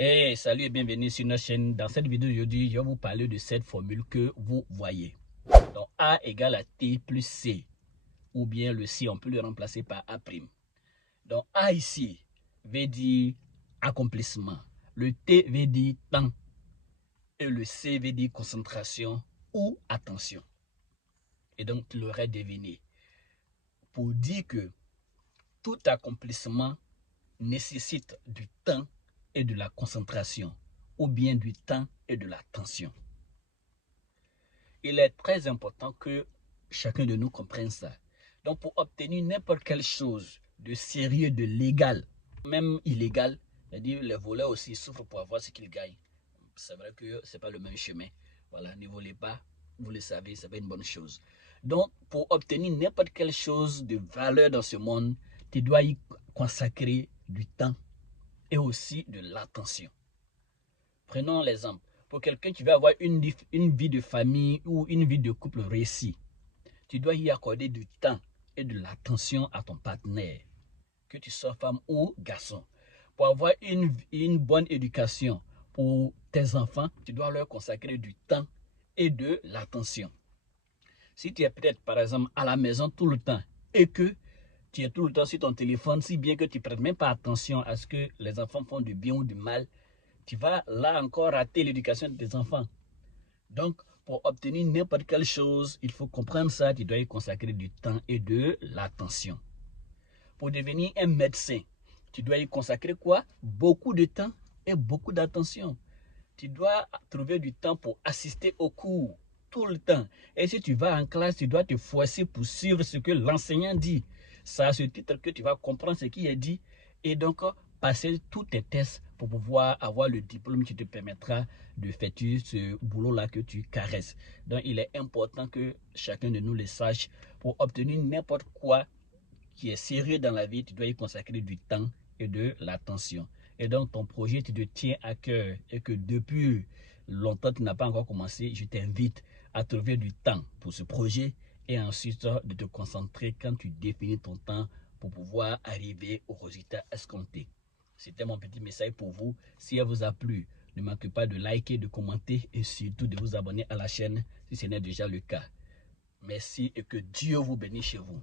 Hey, salut et bienvenue sur notre chaîne. Dans cette vidéo aujourd'hui, je vais vous parler de cette formule que vous voyez. Donc A égale à T plus C. Ou bien le C, on peut le remplacer par A'. Donc A ici veut dire accomplissement. Le T veut dire temps. Et le C veut dire concentration ou attention. Et donc tu l'aurais deviné. Pour dire que tout accomplissement nécessite du temps et de la concentration, ou bien du temps et de l'attention. Il est très important que chacun de nous comprenne ça. Donc pour obtenir n'importe quelle chose de sérieux, de légal, même illégal, c'est-à-dire les voleurs aussi souffrent pour avoir ce qu'ils gagnent. C'est vrai que ce n'est pas le même chemin. Voilà, ne volez pas, vous le savez, c'est pas une bonne chose. Donc pour obtenir n'importe quelle chose de valeur dans ce monde, tu dois y consacrer du temps et aussi de l'attention. Prenons l'exemple. Pour quelqu'un qui veut avoir une vie de famille ou une vie de couple réussie, tu dois y accorder du temps et de l'attention à ton partenaire, que tu sois femme ou garçon. Pour avoir une bonne éducation pour tes enfants, tu dois leur consacrer du temps et de l'attention. Si tu es peut-être par exemple à la maison tout le temps et que tu es tout le temps sur ton téléphone, si bien que tu ne prêtes même pas attention à ce que les enfants font du bien ou du mal, tu vas là encore rater l'éducation de tes enfants. Donc, pour obtenir n'importe quelle chose, il faut comprendre ça, tu dois y consacrer du temps et de l'attention. Pour devenir un médecin, tu dois y consacrer quoi? Beaucoup de temps et beaucoup d'attention. Tu dois trouver du temps pour assister aux cours tout le temps. Et si tu vas en classe, tu dois te forcer pour suivre ce que l'enseignant dit. C'est à ce titre que tu vas comprendre ce qui est dit et donc passer tous tes tests pour pouvoir avoir le diplôme qui te permettra de faire ce boulot-là que tu caresses. Donc, il est important que chacun de nous le sache. Pour obtenir n'importe quoi qui est sérieux dans la vie, tu dois y consacrer du temps et de l'attention. Et donc, ton projet, tu te tiens à cœur et que depuis longtemps, tu n'as pas encore commencé, je t'invite à trouver du temps pour ce projet et ensuite de te concentrer quand tu définis ton temps pour pouvoir arriver au résultat escompté. C'était mon petit message pour vous. Si elle vous a plu, ne manquez pas de liker, de commenter et surtout de vous abonner à la chaîne si ce n'est déjà le cas. Merci et que Dieu vous bénisse chez vous.